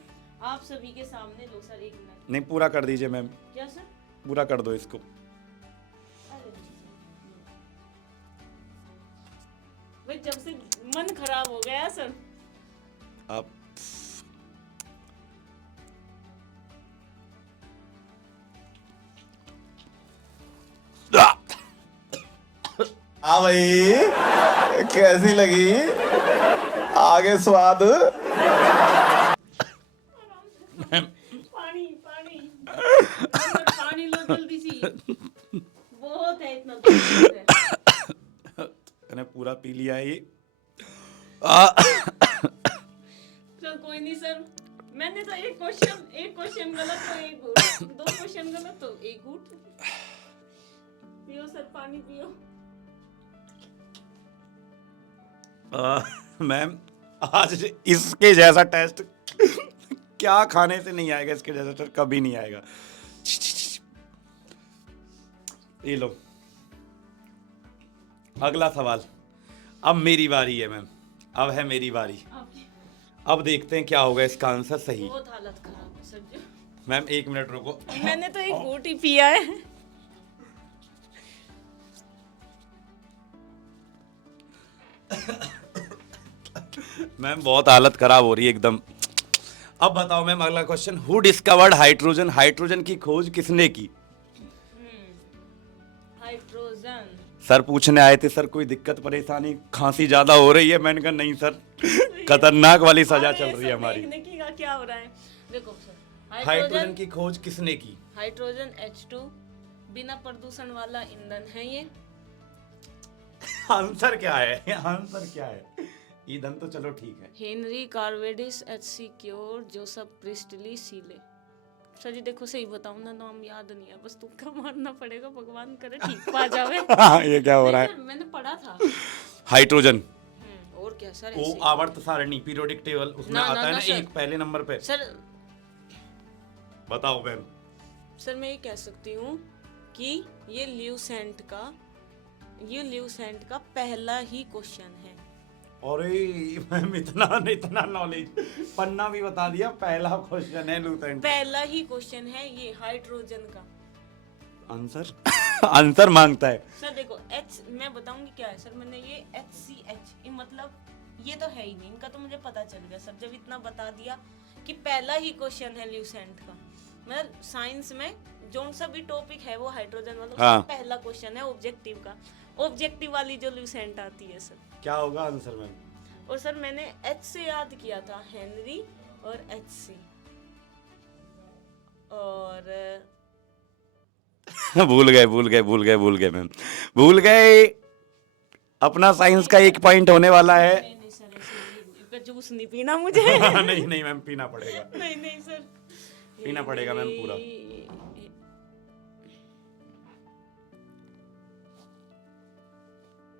आप सभी के सामने लो सर, 1 मिनट। नहीं, पूरा कर दीजिए मैम, क्या सर? पूरा कर दो इसको। भाई जब से मन खराब हो गया सर। आप हाँ भाई, कैसी लगी आगे स्वाद? पानी पानी सर, पानी लो जल्दी सी, बहुत है इतना तो बहुत है। मैंने पूरा पी लिया है ये। सर कोई नहीं सर, मैंने तो एक क्वेश्चन गलत तो 1 घूट, 2 क्वेश्चन गलत तो 1 घूट। पियो सर, पानी पियो। मैम आज इसके जैसा टेस्ट क्या खाने से नहीं आएगा, इसके जैसा टेस्ट कभी नहीं आएगा। ये लो अगला सवाल। अब मेरी बारी है मैम, अब है मेरी बारी। अब देखते हैं क्या होगा इसका आंसर सही। बहुत हालत खराब है सर जी। मैम 1 मिनट रुको। मैंने तो 1 घूट ही पिया है। मैम बहुत हालत खराब हो रही है एकदम। अब बताओ मैम अगला question. Who discovered hydrogen? Hydrogen की खोज किसने की? सर पूछने आए थे सर कोई दिक्कत परेशानी, खांसी ज्यादा हो रही है। मैंने कहा नहीं सर, खतरनाक वाली सजा चल रही है हमारी। देखने की का क्या हो रहा है। देखो सर, हाइड्रोजन की खोज किसने की? हाइड्रोजन H2 बिना प्रदूषण वाला ईंधन है ये। आंसर क्या है? आंसर क्या है? ईंधन तो चलो ठीक है। Henry Cavendish, H.C. Curie, Joseph Priestley, Scheele. Sir ji देखो सही बताऊं ना, नाम याद नहीं है, बस तुक्का मारना पड़ेगा, भगवान करे ठीक पा जावे। ये क्या हो रहा है? सर, मैंने पढ़ा था। हाइड्रोजन और क्या सर? वो ऐसे ही। आवर्त सारणी पीरियोडिक टेबल उसमें ना, आता ना, है ना, ना सर। एक पहले नंबर पे। सर बताओ मैम। सर मैं ये कह सकती हूँ कि ये ल्यूसेंट का पहला ही क्वेश्चन है। अरे मैम इतना नॉलेज, पन्ना भी बता दिया। पहला क्वेश्चन है लूसेंट, पहला ही क्वेश्चन है ये हाइड्रोजन का। आंसर आंसर मांगता है। सर देखो H, मैं बताऊंगी क्या है सर। मैंने ये HCH, ये मतलब ये तो है ही नहीं, इनका तो मुझे पता चल गया सर, जब इतना बता दिया कि पहला ही क्वेश्चन है ल्यूसेंट का। मतलब साइंस में जो सा भी टॉपिक है वो हाइड्रोजन वाला, उसका हाँ। पहला क्वेश्चन है ऑब्जेक्टिव का। ऑब्जेक्टिव वाली जो ल्यूसेंट आती है सर। क्या होगा आंसर मैम? और सर मैंने H से याद किया था, हेनरी और HC। और भूल गए मैम, भूल गए। अपना साइंस का 1 पॉइंट होने वाला है। नहीं सर, ऐसे जूस नहीं पीना मुझे। नहीं मैम, पीना पड़ेगा, नहीं सर, पीना पड़ेगा मैम पूरा।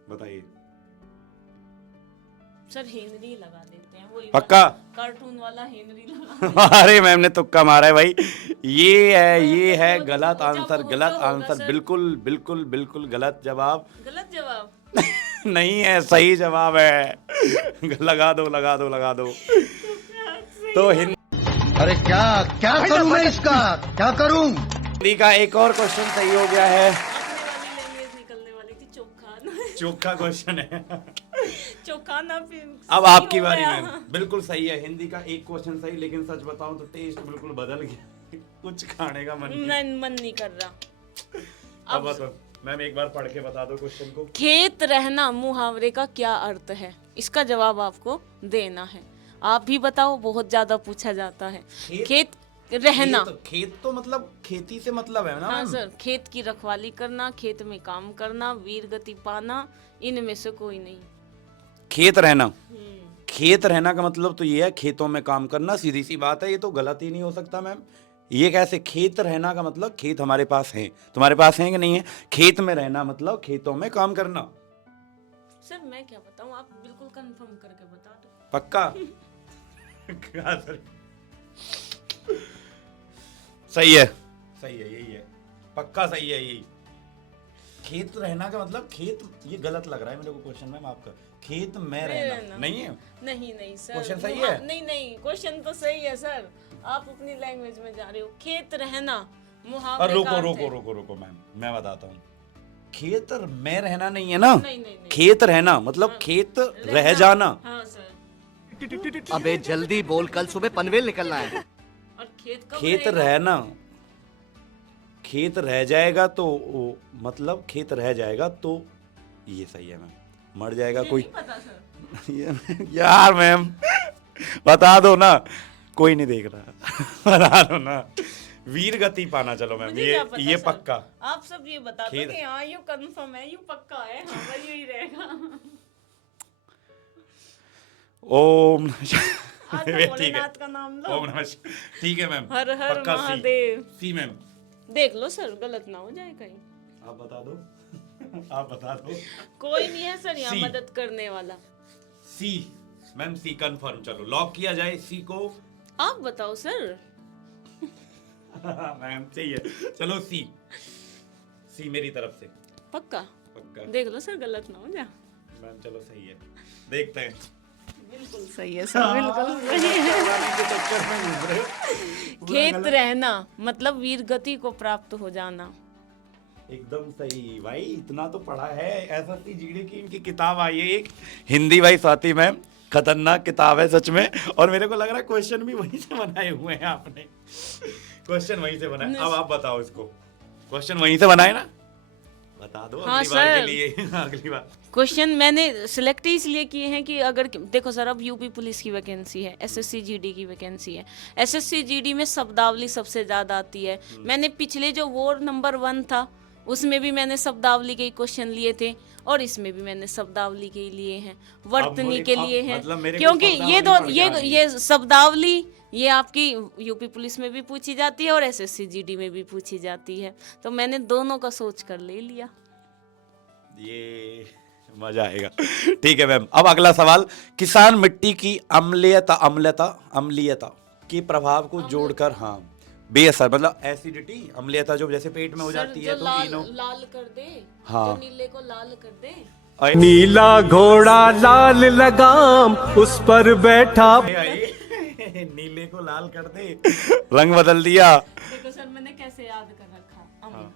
बताइए सर हेनरी लगा देते हैं, वही पक्का? कार्टून वाला हेनरी लगा। अरे मैम ने तुक्का मारा है भाई। ये है गलत हो आंसर, जाओ, गलत होगा आंसर, सर। बिल्कुल गलत जवाब। गलत जवाब। नहीं है, सही जवाब है। लगा दो। तो अरे क्या क्या करूं मैं इसका, क्या करूं? हिंदी का एक और क्वेश्चन सही हो गया है। अपने वाली लैंग्वेज निकलने वाली थी, चोखा। चोखा क्वेश्चन है। चोखा ना अब आपकी बारी मैम। बिल्कुल सही है, हिंदी का एक क्वेश्चन सही, लेकिन सच बताऊं तो टेस्ट बिल्कुल बदल गया। कुछ खाने का मन नहीं। मन नहीं कर रहा। अब बताओ मैम, एक बार पढ़ के बता दो क्वेश्चन को। खेत रहना मुहावरे का क्या अर्थ है? इसका जवाब आपको देना है। आप भी बताओ, बहुत ज्यादा पूछा जाता है। खेत रहना, खेत तो मतलब खेती से मतलब है ना हाँ मैम? सर, खेत की रखवाली करना, खेत में काम करना, वीर गति पाना, इनमें से कोई नहीं। खेत रहना का मतलब तो ये है खेतों में काम करना। सीधी सी बात है, ये तो गलत ही नहीं हो सकता मैम। ये कैसे? खेत रहना का मतलब खेत हमारे पास है, तुम्हारे पास है कि नहीं है? खेत में रहना मतलब खेतों में काम करना। सर मैं क्या बताऊं, आप बिल्कुल कंफर्म करके बता दो। पक्का? क्या सर? सही है, यही है, पक्का सही है यही। खेत रहना का मतलब खेत, ये गलत लग रहा है मेरे को क्वेश्चन मैम आपका। खेत में रहना नहीं है? नहीं सर, क्वेश्चन सही है? नहीं, क्वेश्चन तो सही है सर, आप अपनी लैंग्वेज में जा रहे हो। खेत रहना और मुहावरे का अर्थ है। रुको मैम, मैं बताता हूँ। खेत में रहना नहीं है ना? नहीं। खेत रहना मतलब खेत रह जाना। हाँ सर। अबे जल्दी बोल, कल सुबह पनवेल निकलना है। और खेत कब खेत रहेगा? रहना, खेत रह जाएगा तो मतलब खेत रह जाएगा तो ये सही है मैम। मर जाएगा ये कोई? नहीं पता सर। यार मैम बता दो ना, कोई नहीं देख रहा। बता दो ना। वीर गति पाना। चलो मैम, मुझे क्या पता ये सर? पक्का। आप सब ये बता दो खेत- कि हाँ यू कंफर्म है, यू पक्का है, हाँ भाई यही रहेगा। ओम आज तो ठीक है, भोलेनाथ का नाम लो। ओम नमः शिवाय। ठीक है मैम, हर हर पक्का सी। महादेव। सी मैम। देख लो सर, गलत ना हो जाए कहीं। आप बता दो। आप बता दो। कोई नहीं है सर यहाँ सी। मदद करने वाला। सी मैम, सी कंफर्म। चलो लॉक किया जाए सी को। आप बताओ सर। मैम चाहिए। चलो सी मेरी तरफ से पक्का? पक्का। देख लो सर, गलत ना हो जाए। मैम चलो सही है, देखते हैं। बिल्कुल सही है सर, बिल्कुल सही है। खेत रहना मतलब वीर गति को प्राप्त हो जाना। एकदम सही भाई, इतना तो पढ़ा है। एसएससी जीडी की इनकी किताब आई है एक, हिंदी भाई स्वाति मैम, खतरनाक किताब है सच में। और मेरे को लग रहा है क्वेश्चन भी वहीं से बनाए हुए हैं आपने। क्वेश्चन वहीं से बनाए। अब आप बताओ इसको, क्वेश्चन वहीं से बनाए ना? बता दो हाँ, अगली बार के सर। लिए। अगली बार क्वेश्चन मैंने सिलेक्ट इसलिए किए हैं कि अगर देखो सर, अब यूपी पुलिस की वैकेंसी है, एसएससी जीडी की वैकेंसी है। एसएससी जीडी में शब्दावली सबसे ज़्यादा आती है। मैंने पिछले जो वॉर नंबर 1 था उसमें भी मैंने शब्दावली के ही क्वेश्चन लिए थे, और इसमें भी मैंने शब्दावली के ही लिए हैं, वर्तनी के लिए हैं। मतलब मेरे को क्योंकि ये दो शब्दावली पढ़ के आ रही है। ये शब्दावली ये आपकी यूपी पुलिस में भी पूछी जाती है और एसएससी जीडी में भी पूछी जाती है, तो मैंने दोनों का सोच कर ले लिया। ये मजा आएगा। ठीक है मैम, अब अगला सवाल, किसान मिट्टी की अम्लीयता के प्रभाव को जोड़कर, हाँ, बेअसर मतलब एसिडिटी, अम्लीयता जो जैसे पेट में हो जाती है तो लाल, इनो, लाल कर दे, हाँ। जो नीले को लाल कर दे। नीला घोड़ा लाल लगाम उस पर बैठा नीले को लाल कर दे, रंग बदल दिया। देखो सर, मैंने कैसे याद कर रखा।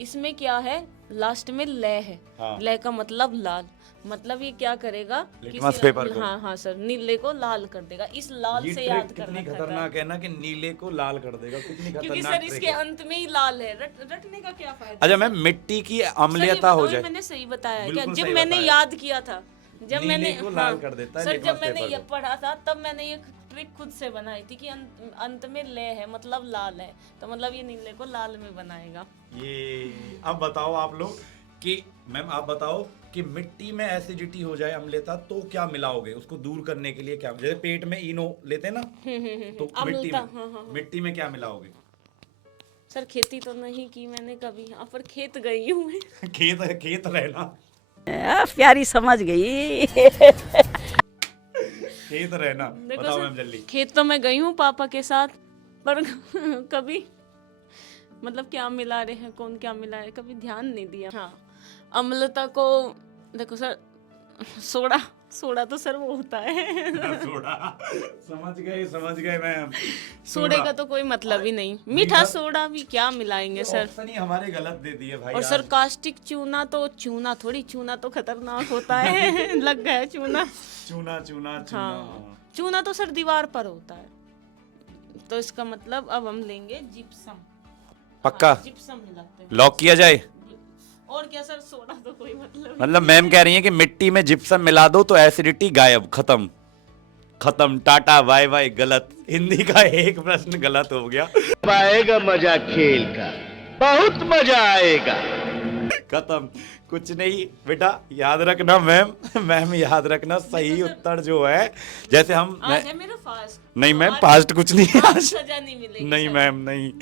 इसमें क्या है, लास्ट में लय है। हाँ। लय का मतलब लाल, मतलब ये क्या करेगा, लिटमस पेपर को। हाँ हाँ सर, नीले को लाल कर देगा। इस लाल ये से ट्रिक याद कर कितनी रखा था। खतरनाक है ना कि नीले को लाल कर देगा, कितनी क्योंकि खतरनाक सर ट्रिक इसके है। अंत में ही लाल है, रटने का क्या फायदा। अच्छा मैम, मिट्टी की अम्लीयता हो जाए, मैंने सही बताया क्या, बिल्कुल जब सही मैंने बताया। याद किया था, जब नीले मैंने को लाल कर देता है सर, लिटमस जब मैंने पेपर ये को। पढ़ा था तब मैंने ये ट्रिक खुद से बनाई थी कि अंत में ले है मतलब लाल है, तो मतलब ये नीले को लाल में बनाएगा। ये अब बताओ आप लोग कि मैम आप बताओ कि मिट्टी में एसिडिटी हो जाए, अम्लता, तो क्या मिलाओगे उसको दूर करने के लिए? क्या, जैसे पेट में इनो लेते हैं ना, तो मिट्टी अम्लता, में मिट्टी में क्या मिलाओगे? सर खेती तो नहीं की मैंने कभी, यहाँ पर खेत गई हूँ मैं। खेत रहना, प्यारी समझ गई। खेत रहना। देखो बताओ सर, मैम जल्दी। खेत तो मैं गई हूँ पापा के साथ, पर कभी मतलब क्या मिला रहे हैं, कौन क्या मिला है, कभी ध्यान नहीं दिया। हाँ, अम्लता को देखो सर, सोडा तो सर वो होता है। सोडा, समझ गए मैम। सोडे का तो कोई मतलब ही नहीं, मीठा सोडा भी क्या मिलाएंगे सर। ऑप्शन ही हमारे गलत दे दिए भाई। और सर कास्टिक चूना तो चूना तो खतरनाक होता है। लग गया चूना। चूना। हाँ, चूना तो सर दीवार पर होता है, तो इसका मतलब अब हम लेंगे जिप्सम। पक्का जिप्सम मिलाते हैं। लॉक किया जाए? और क्या सर, सोडा तो कोई मतलब मतलब मैम कह रही है कि मिट्टी में जिप्सम मिला दो तो एसिडिटी गायब, खत्म, टाटा बाय बाय। गलत, हिंदी का एक प्रश्न गलत हो गया। आएगा मजा खेल का, बहुत मजा आएगा। खत्म, कुछ नहीं बेटा, याद रखना मैम याद रखना, सही उत्तर जो है, जैसे हम आज है मेरा फास्ट। नहीं मैम, फास्ट कुछ नहीं है आज। सजा नहीं मिलेगी नहीं सर। मैम नहीं,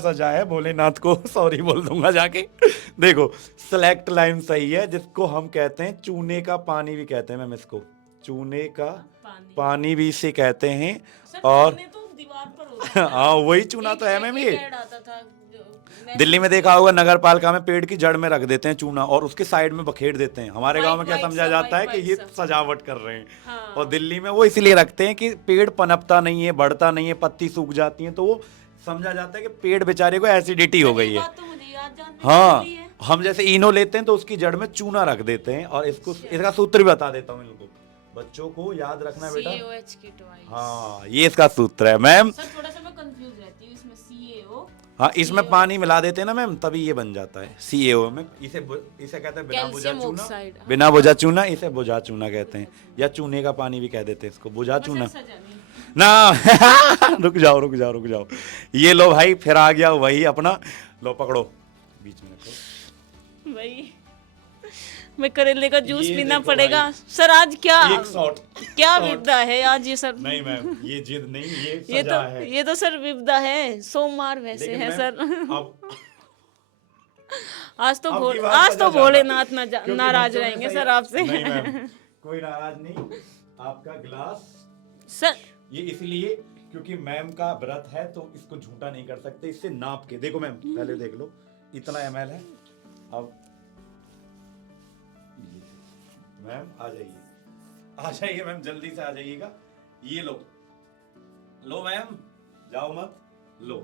सजा है, भोलेनाथ को सॉरी बोल दूंगा जाके। देखो, सेलेक्ट लाइन सही है, जिसको हम कहते हैं चूने का पानी भी कहते हैं मैम, इसको चूने का पानी भी इसे कहते हैं। सर, और चूने तो दीवार पर होता है। हाँ, वही चूना तो है मैम। एक ये ऐड आता था, दिल्ली में देखा होगा, नगर पालिका में पेड़ की जड़ में रख देते हैं चूना और उसके साइड में बखेर देते हैं। हमारे गांव में क्या वाइट समझा सा, जाता है वाइट कि ये सा। सजावट कर रहे हैं। हाँ। और दिल्ली में वो इसलिए रखते हैं कि पेड़ पनपता नहीं है, बढ़ता नहीं है, पत्ती सूख जाती है, तो वो समझा जाता है कि पेड़ बेचारे को एसिडिटी हो गई है। बात तो मुझे याद जानने हाँ, के लिए है। हम जैसे इनो लेते हैं तो उसकी जड़ में चूना रख देते हैं। और इसका सूत्र भी बता देता हूँ इनको, बच्चों को याद रखना बेटा। CaOH की twice। हाँ, ये इसका सूत्र है मैम। सर थोड़ा सा मैं कंफ्यूज रहती हूँ इसमें, CaO हाँ, इसमें पानी मिला देते हैं ना मैम, तभी ये बन जाता है CaO में। इसे कहते हैं बिना बुझा कैल्शियम चूना, ऑक्साइड। बिना बुझा चूना, इसे बुझा चूना कहते हैं, या चूने का पानी भी कह देते हैं इसको, बुझा चूना सजा नहीं। ना। रुक जाओ। ये लो भाई, फिर आ गया वही अपना, लो पकड़ो, बीच में रखो भाई, मैं करेले का जूस ये पीना देखो पड़ेगा भाई। सर। आज क्या एक शॉट। क्या विपदा है आज ये सर। नहीं मैम, ये जिद नहीं, ये ये सजा तो है। ये तो सर विपदा है, सोमवार वैसे लेकिन है मैम, सर। अब आज तो अब की बार सजा भोलेनाथ ज्यादा। क्योंकि नाराज बच्चों ने रहेंगे सही- सर आपसे। नहीं मैम, कोई नाराज नहीं। आपका गिलास सर ये इसलिए क्योंकि मैम का व्रत है, तो इसको झूठा नहीं कर सकते, इससे नाप के देखो मैम, पहले देख लो, इतना ml है। अब मैम आ जाइए मैम, जल्दी से आ जाइएगा। ये लो मैम, जाओ मत, लो,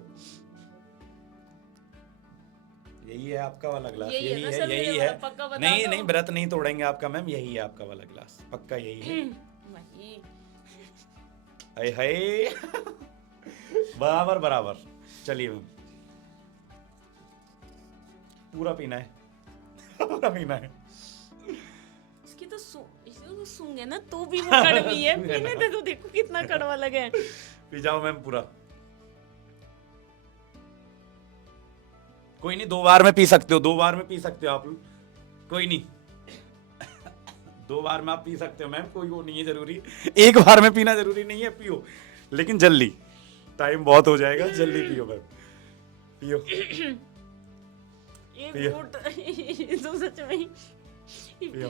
यही है आपका वाला गिलास, यही है यही ना है, सर, यही मेरे है। वाला पक्का बता नहीं दो। नहीं, व्रत नहीं तोड़ेंगे आपका मैम, यही है आपका वाला गिलास, पक्का यही है। वही। हाय हाय। बराबर। चलिए मैम, पूरा पीना है। पूरा पीना है। इसकी तो सूंगे ना तो भी वो कड़वी है, पीने दे तो देखो कितना कड़वा लगे। पी जाओ मैम पूरा। कोई नहीं, 2 बार में पी सकते हो, 2 बार में पी सकते हो आप लोग, कोई नहीं। 2 बार में आप पी सकते हो मैम, कोई वो नहीं है जरूरी, 1 बार में पीना जरूरी नहीं है, पियो लेकिन जल्दी, टाइम बहुत हो जाएगा, जल्दी पियो मैम, पियो। एक पियो। घूंट तो सच में ही पियो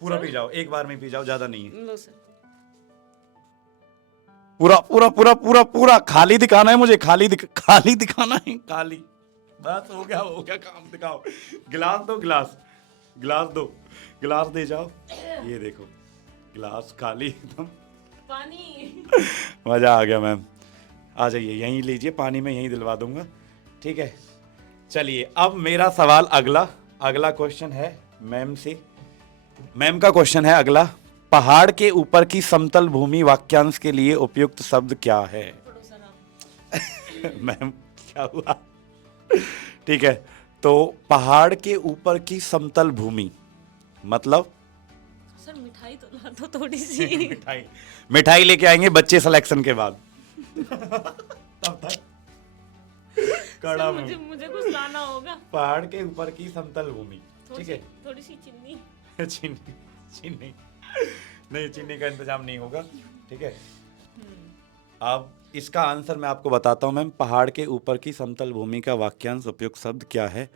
पूरा पी जाओ, 1 बार में पी जाओ, ज्यादा नहीं है। लो सर। पूरा पूरा पूरा पूरा पूरा खाली दिखाना है मुझे, खाली दिखाना है, खाली। बस हो गया काम, दिखाओ। गिलास दो, गिलास दो, गिलास दे जाओ। ये देखो गिलास खाली एकदम। पानी। मजा आ गया मैम, आ जाइए, यहीं लीजिए, पानी में यहीं दिलवा दूंगा, ठीक है। चलिए अब मेरा सवाल अगला क्वेश्चन है मैम से। मैम का क्वेश्चन है अगला, पहाड़ के ऊपर की समतल भूमि वाक्यांश के लिए उपयुक्त शब्द क्या है? मैम क्या हुआ? ठीक है, तो पहाड़ के ऊपर की समतल भूमि मतलब सर मिठाई तो ला दो थोड़ी सी। मिठाई लेके आएंगे बच्चे सिलेक्शन के बाद। तब तक कड़ा में मुझे कुछ लाना होगा। पहाड़ के ऊपर की समतल भूमि, ठीक है। थोड़ी सी चीनी। चीनी नहीं, चीनी का इंतजाम नहीं होगा, ठीक है। अब इसका आंसर मैं आपको बताता हूँ मैम, पहाड़ के ऊपर की समतल भूमि का वाक्यांश उपयुक्त शब्द क्या है?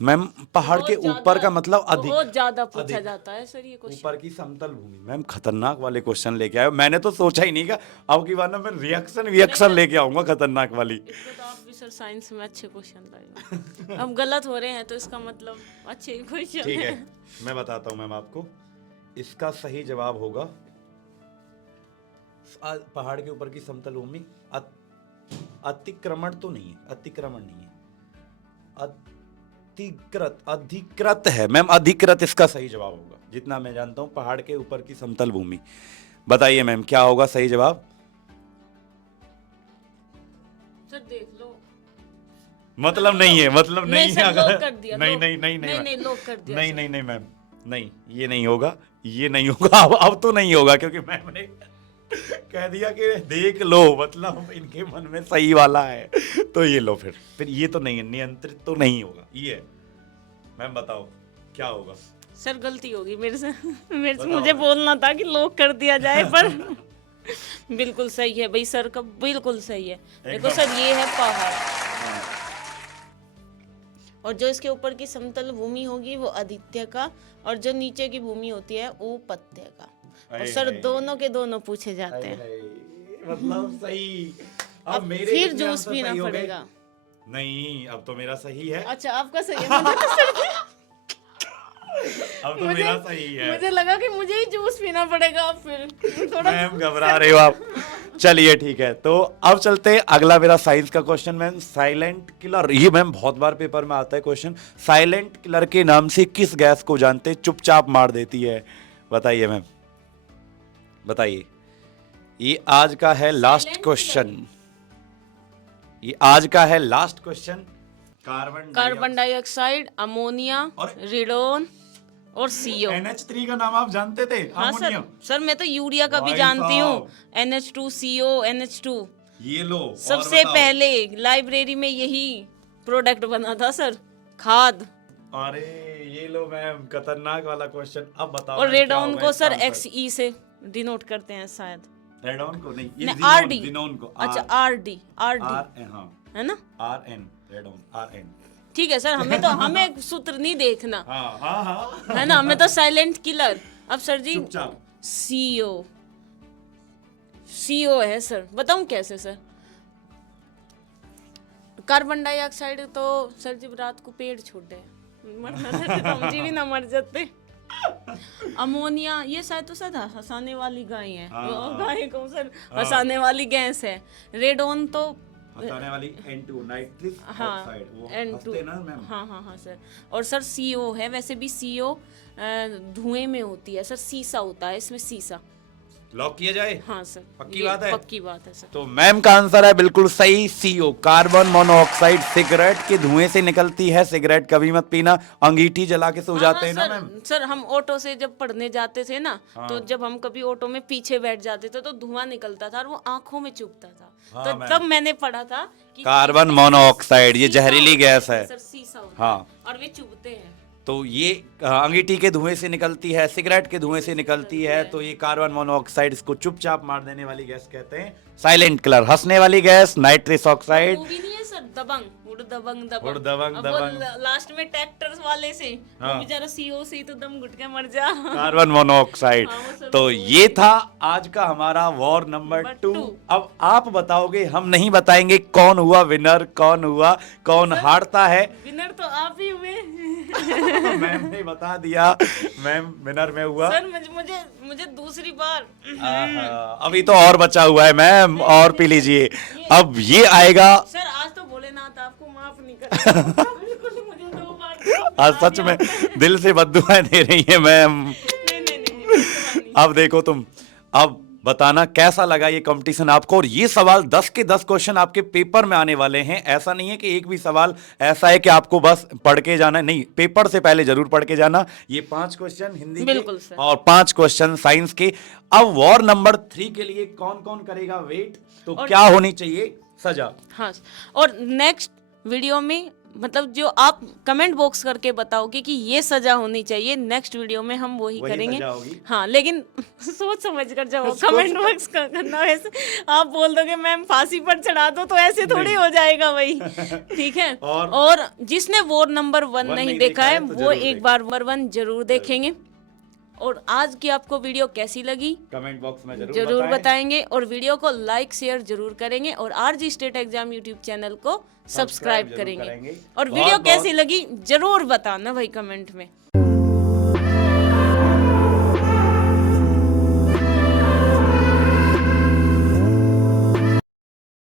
मैम पहाड़ के ऊपर का मतलब अधिक, बहुत ज्यादा पूछा जाता है सर ये क्वेश्चन। ऊपर की समतल भूमि। मैम खतरनाक वाले क्वेश्चन लेके आए, मैंने तो सोचा ही नहीं, अब की बार ना मैं रिएक्शन लेके आऊंगा खतरनाक वाली। तो आप भी सर साइंस में अच्छे क्वेश्चन लाए, अब गलत हो रहे हैं तो इसका मतलब अच्छे क्वेश्चन ठीक है, मैं बताता हूँ मैम आपको, इसका सही जवाब होगा पहाड़ के ऊपर की समतल भूमि अतिक्रमण तो नहीं है, अतिक्रमण नहीं है, अधिकृत है मैम, अधिकृत इसका सही जवाब होगा, जितना मैं जानता हूं। पहाड़ के ऊपर की समतल भूमि, बताइए मैम क्या होगा सही जवाब? सर देख लो, मतलब नहीं है, मतलब नहीं है, लॉक कर दिया, नहीं लॉक कर दिया, नहीं मैम, नहीं ये नहीं होगा, ये नहीं होगा, अब तो नहीं होगा, क्योंकि मैम ने कह दिया कि देख लो, मतलब इनके मन में सही वाला है, तो ये लो, फिर ये तो नहीं है, नियंत्रित तो नहीं होगा, ये मैम बताओ क्या होगा? सर गलती होगी मेरे से मुझे बोलना था कि लॉक कर दिया जाए, पर बिल्कुल सही है भाई सर का, बिल्कुल सही है। देखो सर ये है पहाड़, और जो इसके ऊपर की समतल भूमि होगी वो आदित्य का, और जो नीचे की भूमि होती है वो पत्ते का। और सर दोनों के दोनों पूछे जाते हैं, मतलब सही। अब मेरे फिर कितने जूस आंसर पीना सही हो गए? पड़ेगा। नहीं, अब तो मेरा सही है, अच्छा आपका सही है, मुझे तो अब तो मेरा सही है। मुझे लगा कि मुझे ही जूस पीना पड़ेगा, अब फिर थोड़ा मैम घबरा रहे हो आप। चलिए ठीक है, तो अब चलते हैं अगला मेरा साइंस का क्वेश्चन मैम। साइलेंट किलर, ये मैम बहुत बार पेपर में आता है क्वेश्चन, साइलेंट किलर के नाम से किस गैस को जानते हैं चुपचाप मार देती है? बताइए मैम, बताइए। ये आज का है लास्ट क्वेश्चन, ये आज का है last question. Carbon dioxide, ammonia, और रेडोन और CO। NH3 का नाम आप जानते थे? हाँ सर, अमोनिया। सर मैं तो यूरिया का भी भाई जानती हूँ, साहब। NH2CO, NH2। ये लो, और सबसे बताओ। पहले लाइब्रेरी में यही प्रोडक्ट बना था सर, खाद। अरे ये लो मैम, खतरनाक वाला क्वेश्चन। अब बताओ और मैम, क्या रेडोन होगा को इसका सर आंसर? XE से डिनोट करते हैं शायद। रेडोन को नहीं, ये नहीं, RD। जिनोन को। अच्छा RD हाँ, है ना? RN, radon, RN। ठीक है सर, हमें सूत्र नहीं देखना, हाँ। है ना, हमें तो साइलेंट किलर। अब सर जी चुपचाप। CO है सर, बताऊं कैसे सर? कार्बन डाइऑक्साइड तो सर जी रात को पेड़ छोड़ दे, मरना था तो हम जी भी ना मर जाते। अमोनिया ये शायद तो सर हंसाने वाली गाय है, गाय को सर हंसाने वाली गैस है। रेडोन तो हटाने वाली N2 नाइट्रस हाँ, ऑक्साइड, वो N2 हंसते ना मैम। हाँ सर। और सर CO है, वैसे भी CO धुएं में होती है सर, सीसा होता है इसमें, सीसा। लॉक किया जाए? हाँ सर, पक्की ये बात है? पक्की बात है सर। तो मैम का आंसर है बिल्कुल सही, CO। कार्बन मोनोऑक्साइड सिगरेट के धुएं से निकलती है। सिगरेट कभी मत पीना, अंगीठी जला के सो जाते हैं ना मैम। सर हम ऑटो से जब पढ़ने जाते थे ना, तो जब हम कभी ऑटो में पीछे बैठ जाते थे तो धुआं निकलता था और वो आंखों में चुभता था। तो तब मैंने पढ़ा था कि कार्बन मोनोऑक्साइड ये शीशा जहरीली होता गैस है। सर, शीशा होता हाँ। है और वे चुभते हैं। तो ये अंगीठी के धुएं से निकलती है, सिगरेट के धुएं से निकलती है, तो ये कार्बन मोनोऑक्साइड, इसको चुपचाप मार देने वाली गैस कहते हैं। साइलेंट किलर, हंसने वाली गैस, नाइट्रस ऑक्साइड। मूवी नहीं है सर, दबंग, उड़ दबंग दबंग। उड़ दबंग अब वो दबंग। लास्ट में ट्रैक्टर्स वाले से वो हाँ। बेचारा CO से ही तो दम घुट के मर जा। Carbon monoxide. हाँ, वो सब तो वो ये था आज का हमारा वॉर नंबर 2। अब आप बताओगे, हम नहीं बताएंगे कौन हुआ विनर, कौन हुआ, कौन हारता है। विनर तो आप ही हुए। मैम ने बता दिया, मैम विनर में हुआ। सर मुझे दूसरी बार अभी तो और बचा हुआ है मैम, और पी लीजिए। अब ये आएगा। सर आज तो भोलेनाथ आपको माफ नहीं करेगा। बिल्कुल मुझे 2 बार आज सच में दिल से बद्दुआएं दे रही है मैम। नहीं। अब देखो तुम, अब बताना कैसा लगा ये कंपटीशन आपको। और ये सवाल 10 के 10 क्वेश्चन आपके पेपर में आने वाले हैं। ऐसा नहीं है कि एक भी सवाल ऐसा है कि आपको बस पढ़ के जाना है, नहीं, पेपर से पहले जरूर पढ़ के जाना। ये 5 क्वेश्चन हिंदी बिल्कुल के सर। और 5 क्वेश्चन साइंस के। अब वॉर नंबर 3 के लिए कौन कौन करेगा वेट, तो क्या होनी चाहिए सजा? हाँ, और नेक्स्ट वीडियो में मतलब जो आप कमेंट बॉक्स करके बताओगे कि ये सजा होनी चाहिए, नेक्स्ट वीडियो में हम वही करेंगे। सजा होगी। हाँ, लेकिन सोच समझ कर जाओ, कमेंट बॉक्स करना। वैसे आप बोल दोगे मैम फांसी पर चढ़ा दो, तो ऐसे थोड़ी हो जाएगा वही। ठीक है। और जिसने वॉर नंबर 1 नहीं देखा है तो वो एक बार वॉर 1 जरूर देखेंगे। और आज की आपको वीडियो कैसी लगी कमेंट बॉक्स में जरूर बताएंगे, और वीडियो को लाइक शेयर जरूर करेंगे, और RG state exam YouTube channel को सब्सक्राइब करेंगे। और वीडियो कैसी लगी जरूर बताना भाई कमेंट में।